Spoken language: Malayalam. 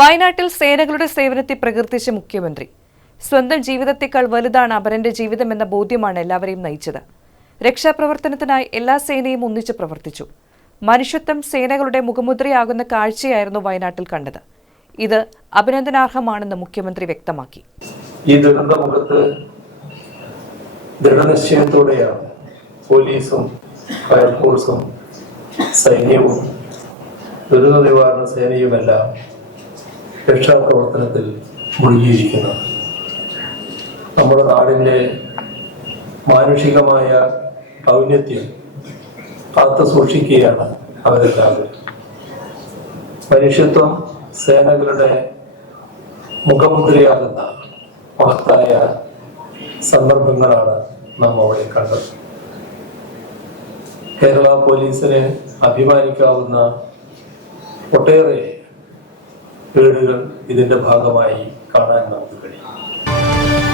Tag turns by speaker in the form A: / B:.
A: വയനാട്ടിൽ സേനകളുടെ സേവനത്തെ പ്രകീർത്തിച്ച മുഖ്യമന്ത്രി. സ്വന്തം ജീവിതത്തെക്കാൾ വലുതാണ് അപരന്റെ ജീവിതമെന്ന ബോധ്യമാണ് എല്ലാവരെയും നയിച്ചത്. രക്ഷാപ്രവർത്തനത്തിനായി എല്ലാ സേനയും ഒന്നിച്ച് പ്രവർത്തിച്ചു. മനുഷ്യത്വം സേനകളുടെ മുഖമുദ്രയാകുന്ന കാഴ്ചയായിരുന്നു വയനാട്ടിൽ കണ്ടത്. ഇത് അഭിനന്ദനാർഹമാണെന്ന് മുഖ്യമന്ത്രി വ്യക്തമാക്കി.
B: ഈ ദുരന്തമുഖത്ത് ദൃഢനിശ്ചയത്തോടെയാണ് പോലീസും ഫയർഫോഴ്സും സൈന്യവും ദുരന്ത നിവാരണ സേനയുമെല്ലാം രക്ഷാപ്രവർത്തനത്തിൽ മുഴുകിയിരിക്കുന്നത് നമ്മുടെ നാടിന്റെ മാനുഷികമായ ഔന്നത്യം കാത്തു സൂക്ഷിക്കുകയാണ് അവരെല്ലാവരും. മനുഷ്യത്വം സേനകളുടെ മുഖമുദ്രയാകുന്ന മഹത്തായ സന്ദർഭങ്ങളാണ് നാം അവിടെ കണ്ടത്. കേരള പോലീസിനെ അഭിമാനിക്കാവുന്ന ഒട്ടേറെ വീടുകൾ ഇതിന്റെ ഭാഗമായി കാണാൻ നമുക്ക് കഴിയും.